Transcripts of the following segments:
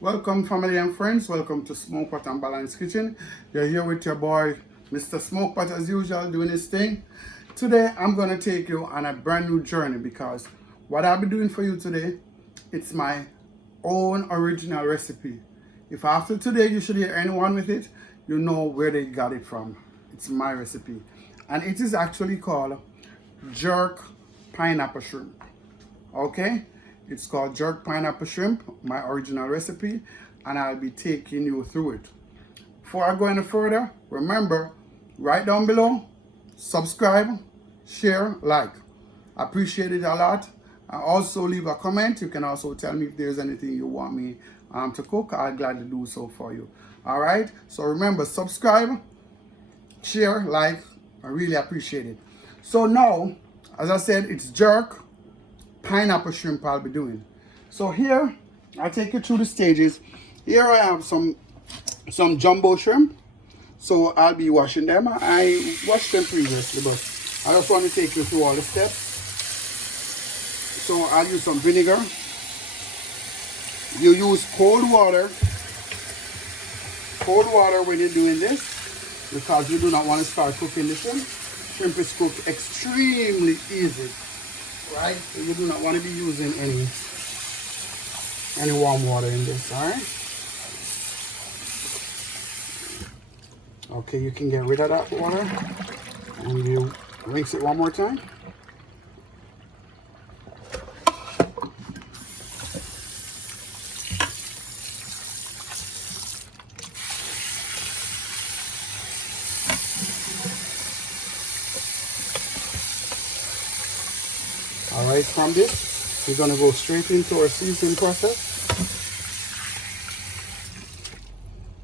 Welcome, family and friends. Welcome to Smokepot and Balanced Kitchen. You're here with your boy, Mr. Smokepot, as usual, doing his thing. Today, I'm going to take you on a brand new journey because what I'll be doing for you today, it's my own original recipe. If after today you should hear anyone with it, you know where they got it from. It's my recipe. And it is actually called jerk pineapple shrimp. Okay, it's called jerk pineapple shrimp, my original recipe, and I'll be taking you through it. Before I go any further, remember, right down below, subscribe, share, like. I appreciate it a lot. And also leave a comment. You can also tell me if there's anything you want me to cook. I'll gladly do so for you. All right, so remember, subscribe, share, like. I really appreciate it. So now, as I said, it's jerk pineapple shrimp I'll be doing. So here, I'll take you through the stages. Here I have some jumbo shrimp. So I'll be washing them. I washed them previously, but I just want to take you through all the steps. So I'll use some vinegar. You use cold water when you're doing this, because you do not want to start cooking the shrimp. Shrimp is cooked extremely easy. Right, so you do not want to be using any warm water in this. All right. Okay, you can get rid of that water and you rinse it one more time. All right, from this, we're gonna go straight into our seasoning process.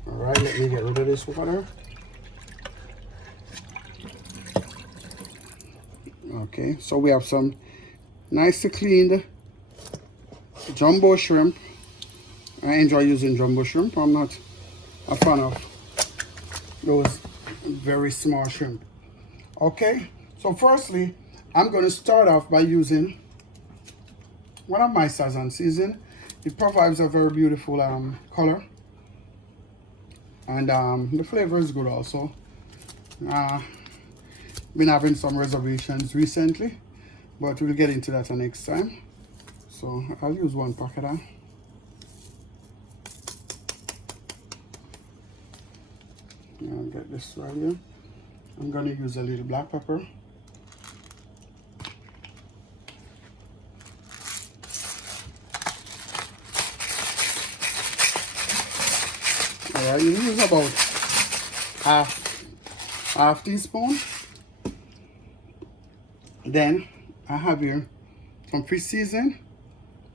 All right, let me get rid of this water. Okay, so we have some nicely cleaned jumbo shrimp. I enjoy using jumbo shrimp. I'm not a fan of those very small shrimp. Okay, so firstly, I'm going to start off by using one of my Sazon season. It provides a very beautiful color, and the flavor is good also. Been having some reservations recently, but we'll get into that next time. So I'll use one packet of that. I'll get this right here. I'm going to use a little black pepper. Alright, you use about half teaspoon. Then I have here some fish season.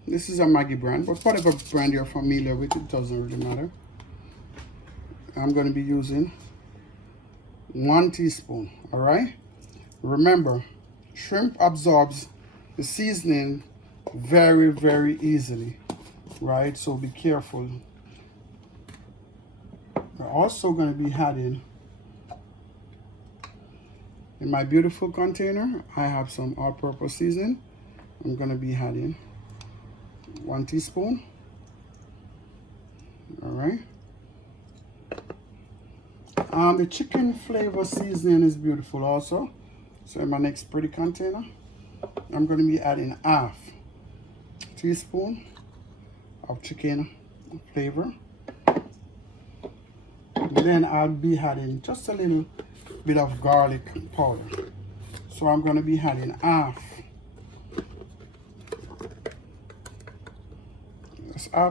This is a Maggi brand, but whatever brand you're familiar with, it doesn't really matter. I'm going to be using 1 teaspoon. Alright, remember, shrimp absorbs the seasoning very, very easily, right? So be careful. We're also going to be adding, in my beautiful container, I have some all-purpose season. I'm going to be adding 1 teaspoon. All right. The chicken flavor seasoning is beautiful also. So in my next pretty container, I'm going to be adding half teaspoon of chicken flavor. Then I'll be adding just a little bit of garlic powder. So I'm going to be adding half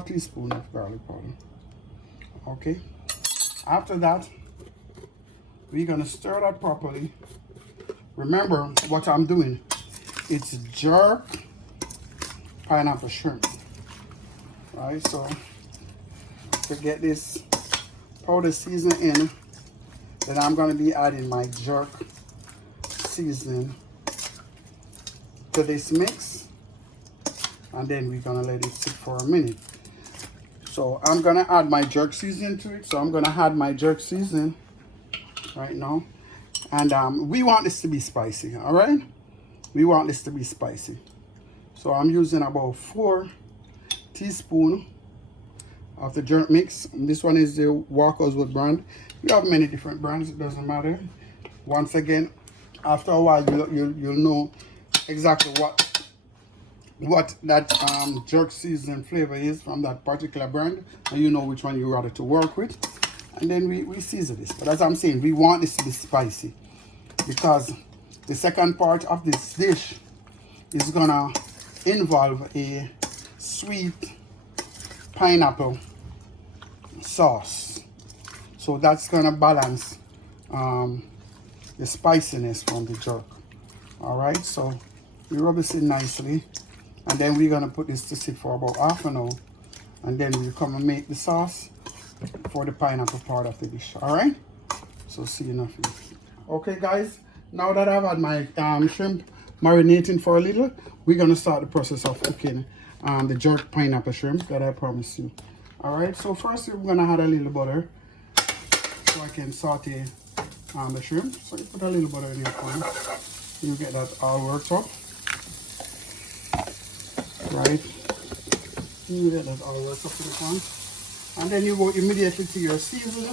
teaspoon of garlic powder. Okay. After that, we're going to stir that properly. Remember what I'm doing. It's jerk pineapple shrimp. Right, so to get this powder seasoning in, then I'm going to be adding my jerk seasoning to this mix, and then we're going to let it sit for a minute. So I'm going to add my jerk seasoning to it. So I'm going to add my jerk seasoning right now, and we want this to be spicy. All right, we want this to be spicy. So I'm using about 4 teaspoons of the jerk mix. This one is the Walkerswood brand. We have many different brands, it doesn't matter. Once again, after a while you'll know exactly what that jerk seasoning flavor is from that particular brand, and you know which one you rather to work with. And then we season this. But as I'm saying, we want this to be spicy, because the second part of this dish is gonna involve a sweet pineapple sauce. So that's gonna balance the spiciness from the jerk. All right, so we rub this in nicely, and then we're gonna put this to sit for about half an hour, and then we'll come and make the sauce for the pineapple part of the dish. All right, so see you in a few. Okay guys, now that I've had my shrimp marinating for a little, we're gonna start the process of cooking the jerk pineapple shrimp that I promised you. All right, so first we're gonna add a little butter so I can saute the shrimp. So you put a little butter in your pan, you get that all worked up. Right, you get that all worked up in the pan, and then you go immediately to your seasoned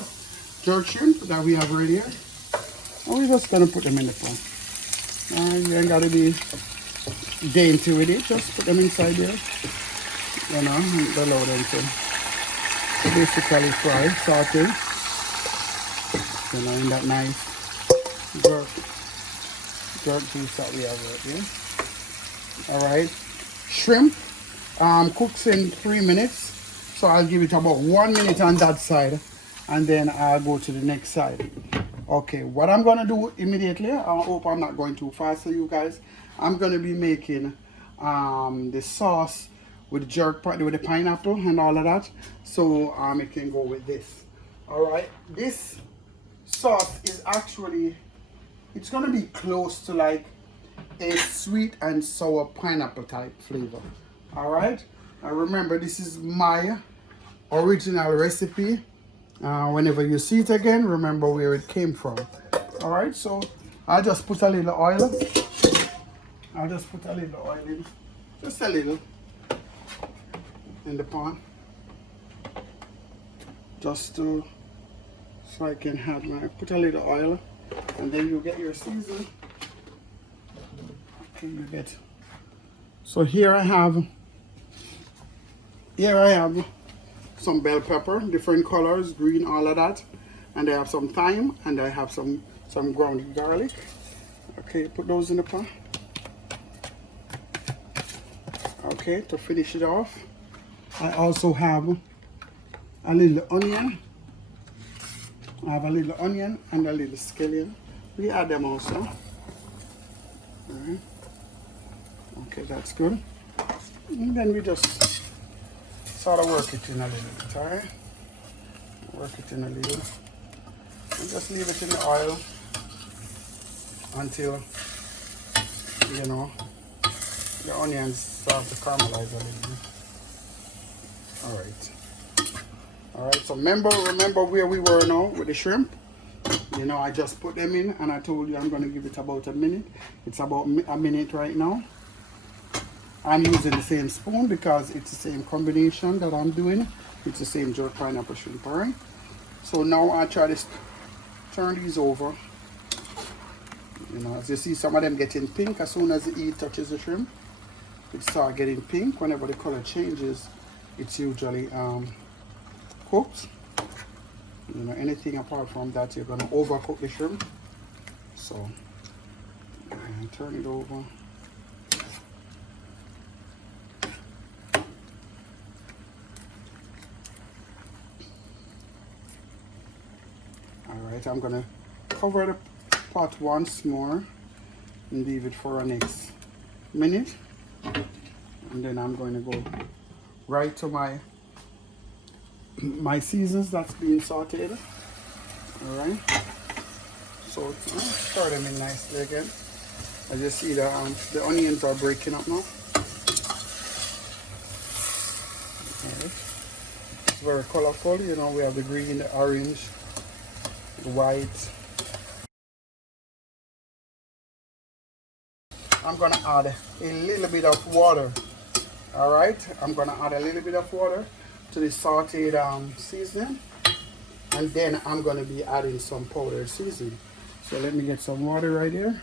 jerk shrimp that we have ready here, and we're just gonna put them in the pan. And you ain't gotta be dainty with it, just put them inside there, you know, and allow them to basically fry, saute, you know, in that nice jerk juice that we have right here. All right, shrimp cooks in 3 minutes, so I'll give it about 1 minute on that side, and then I'll go to the next side. Okay, what I'm gonna do immediately, I hope I'm not going too fast for you guys, I'm gonna be making the sauce with the pineapple and all of that, so it can go with this. All right, this sauce is actually, it's gonna be close to like a sweet and sour pineapple type flavor. All right, remember, this is my original recipe. Whenever you see it again, remember where it came from. All right, so I'll just put a little oil. I'll just put a little oil in, just a little, in the pan, just to, so I can have my, put a little oil, and then you get your seasoning. Okay, you get, so here I have some bell pepper, different colors, green, all of that, and I have some thyme, and I have some ground garlic. Okay, put those in the pan. Okay, to finish it off, I also have a little onion. I have a little onion and a little scallion. We add them also. All right. Okay, that's good. And then we just sort of work it in a little bit, all right? Work it in a little. And just leave it in the oil until, you know, the onions start to caramelize a little. All right. All right, so remember where we were now with the shrimp. You know, I just put them in, and I told you I'm going to give it about a minute. It's about a minute right now. I'm using the same spoon because it's the same combination that I'm doing. It's the same jerk pineapple shrimp, all right? So now I try to turn these over. You know, as you see, some of them getting pink as soon as the heat touches the shrimp. It start getting pink. Whenever the color changes, it's usually cooked. You know, anything apart from that, you're gonna overcook the shrimp. So turn it over. All right, I'm gonna cover the pot once more and leave it for a next minute, and then I'm going to go right to my seasons that's being sauteed. All right, so stir them in nicely again. As you see, the onions are breaking up now. All right, it's very colorful. You know, we have the green, the orange, the white. I'm gonna add a little bit of water. All right, I'm gonna add a little bit of water to the sauteed seasoning, and then I'm going to be adding some powdered seasoning. So let me get some water right here.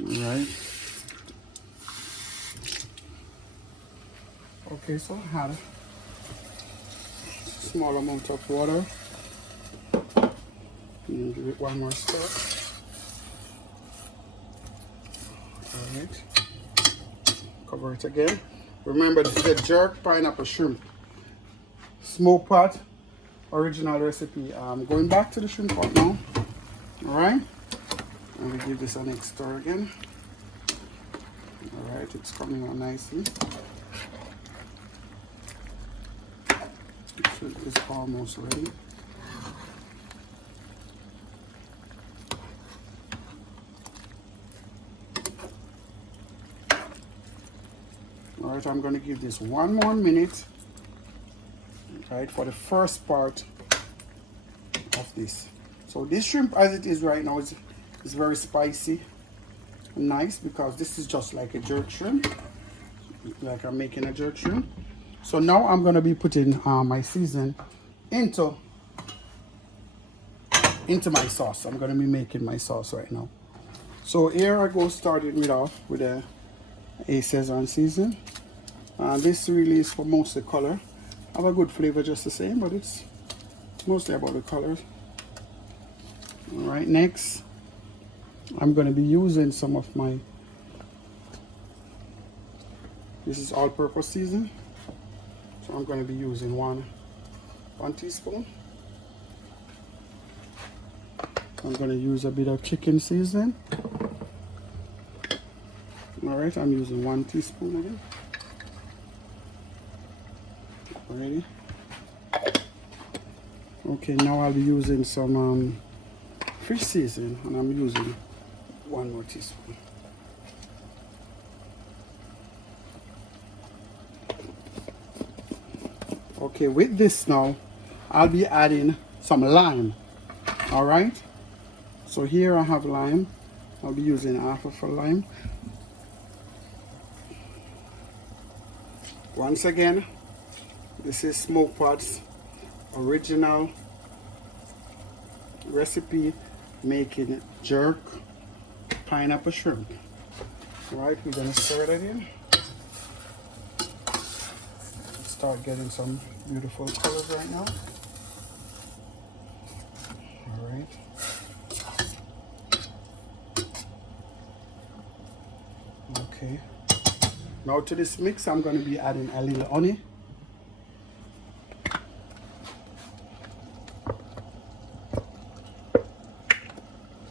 All right. Okay, so I had a small amount of water. And give it one more stir. All right. Cover it again. Remember, this is a jerk pineapple shrimp smoke pot, original recipe. Going back to the shrimp pot now. All right. And we give this a next stir again. All right, it's coming out nicely. The shrimp is almost ready. All right, I'm going to give this one more minute, right, for the first part of this. So this shrimp as it is right now is very spicy and nice, because this is just like a jerk shrimp, like I'm making a jerk shrimp. So now I'm going to be putting my season into my sauce. I'm going to be making my sauce right now. So here I go, starting it off with a Szechuan season. This really is for mostly color. Have a good flavor just the same, but it's mostly about the colors. All right, next I'm going to be using some of my, this is all-purpose season. So I'm going to be using one teaspoon. I'm going to use a bit of chicken seasoning. All right, I'm using 1 teaspoon again. Ready? Okay, now I'll be using some fish seasoning, and I'm using 1 more teaspoon. Okay, with this now, I'll be adding some lime. All right. So here I have lime. I'll be using half of a lime. Once again, this is Smokepot's original recipe, making jerk pineapple shrimp. All right, we're gonna stir that in. Start getting some beautiful colors right now. All right. Okay. Now to this mix, I'm going to be adding a little honey.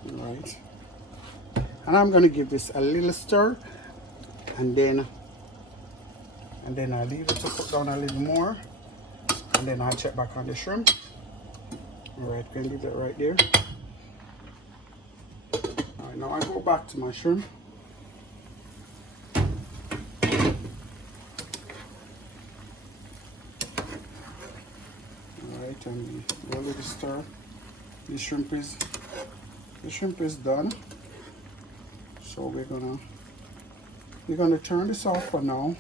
All right. And I'm going to give this a little stir, and then I leave it to cook down a little more, and then I'll check back on the shrimp. All right, going to leave that right there. All right, now I go back to my shrimp. And we already stir. The shrimp is done. So we're gonna turn this off for now,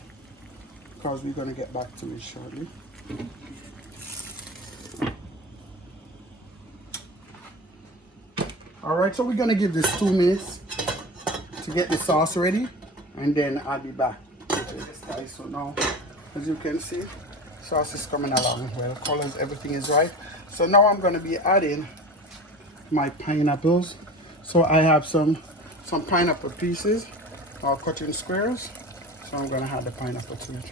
because we're gonna get back to it shortly. All right, so we're gonna give this 2 minutes to get the sauce ready, and then I'll be back with this, guys. So now, as you can see, sauce is coming along well, colors, everything is right. So now I'm going to be adding my pineapples. So I have some pineapple pieces, cut in squares. So I'm going to add the pineapple to it.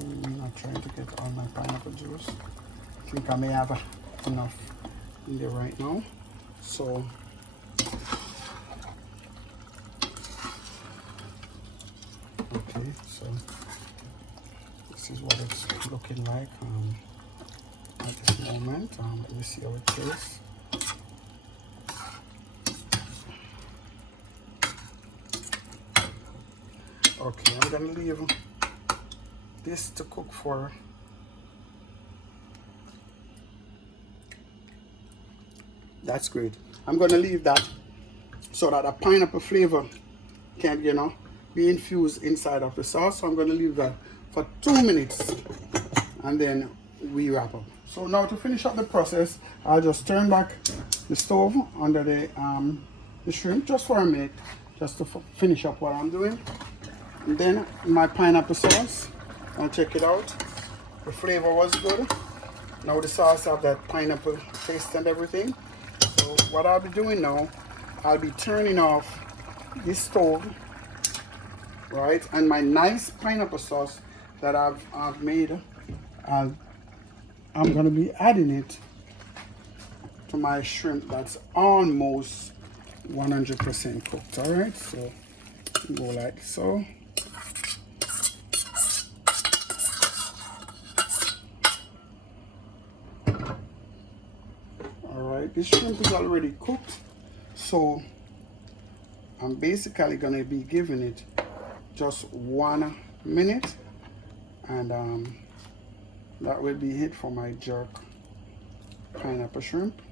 I'm not trying to get all my pineapple juice. I think I may have enough in there right now. So okay, so this is what it's looking like at this moment. Let me see how it tastes. Okay, I'm gonna leave this to cook for That's great. I'm gonna leave that so that the pineapple flavor can, you know, be infused inside of the sauce. So I'm gonna leave that for 2 minutes and then we wrap up. So now to finish up the process, I'll just turn back the stove under the shrimp just for a minute, just to finish up what I'm doing. And then my pineapple sauce, I'll check it out. The flavor was good. Now the sauce have that pineapple taste and everything. So what I'll be doing now, I'll be turning off this stove, right? And my nice pineapple sauce that I've made, I'm gonna be adding it to my shrimp that's almost 100% cooked. All right, so go like so. All right, this shrimp is already cooked, so I'm basically gonna be giving it just 1 minute, and that will be it for my jerk pineapple shrimp.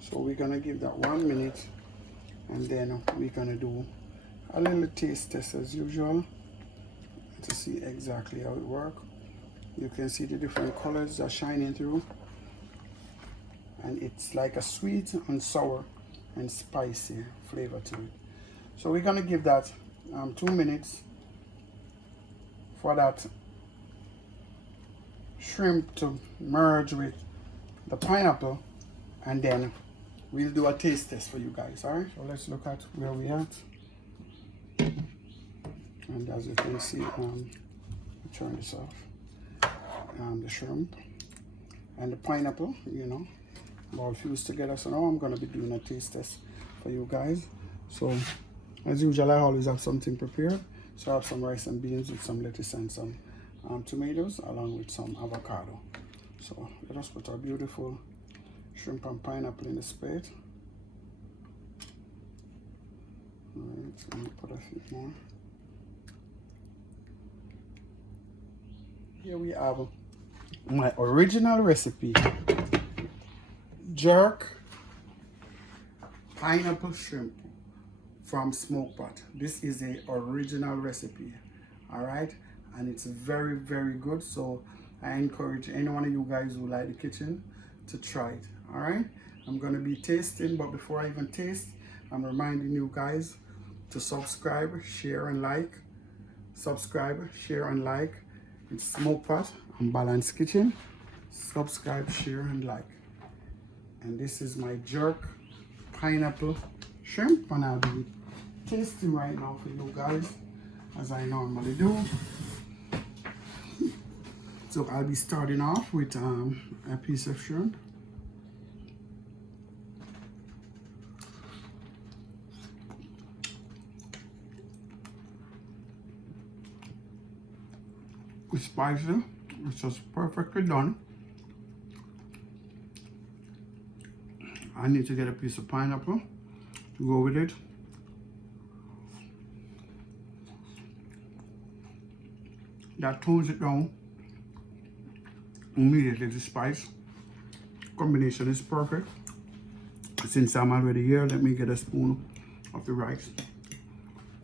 So we're gonna give that 1 minute, and then we're gonna do a little taste test as usual to see exactly how it works. You can see the different colors are shining through, and it's like a sweet and sour and spicy flavor to it. So we're gonna give that 2 minutes for that shrimp to merge with the pineapple, and then we'll do a taste test for you guys. All right, so let's look at where we at. And as you can see, turn this off. The shrimp and the pineapple, you know, all fused together. So now I'm gonna be doing a taste test for you guys. So as usual, I always have something prepared. So I have some rice and beans with some lettuce and some tomatoes, along with some avocado. So let us put our beautiful shrimp and pineapple in this plate. All right, so I'm gonna put a few more. Here we have my original recipe, jerk pineapple shrimp from Smokepot. This is a original recipe, all right, and it's very, very good. So I encourage any one of you guys who like the kitchen to try it. All right, I'm gonna be tasting, but before I even taste, I'm reminding you guys to subscribe, share, and like. Subscribe, share, and like. It's Smokepot and Balanced Kitchen. Subscribe, share, and like. And this is my jerk pineapple shrimp, and I'll be tasting right now for you guys, as I normally do. So I'll be starting off with a piece of shrimp. It's spicy, it's just perfectly done. I need to get a piece of pineapple to go with it. That tones it down immediately. The spice combination is perfect. Since I'm already here, let me get a spoon of the rice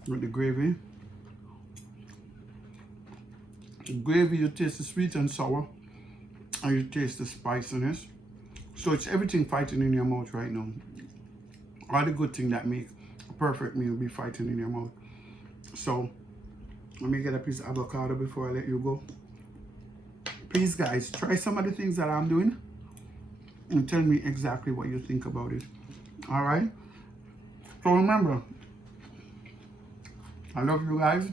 with the gravy. The gravy, you taste the sweet and sour, and you taste the spiciness. So it's everything fighting in your mouth right now. All the good things that make a perfect meal be fighting in your mouth. So let me get a piece of avocado before I let you go. Please guys, try some of the things that I'm doing and tell me exactly what you think about it. All right? So remember, I love you guys.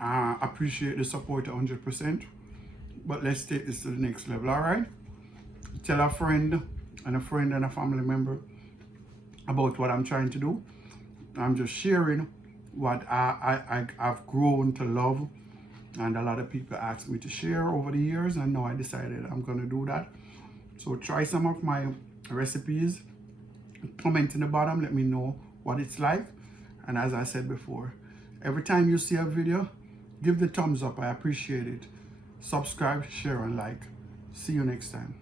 I appreciate the support 100%, but let's take this to the next level. All right, tell a friend and a family member about what I'm trying to do. I'm just sharing what I've grown to love, and a lot of people asked me to share over the years, and now I decided I'm gonna do that. So try some of my recipes, comment in the bottom, let me know what it's like. And as I said before, every time you see a video, give the thumbs up. I appreciate it. Subscribe, share, and like. See you next time.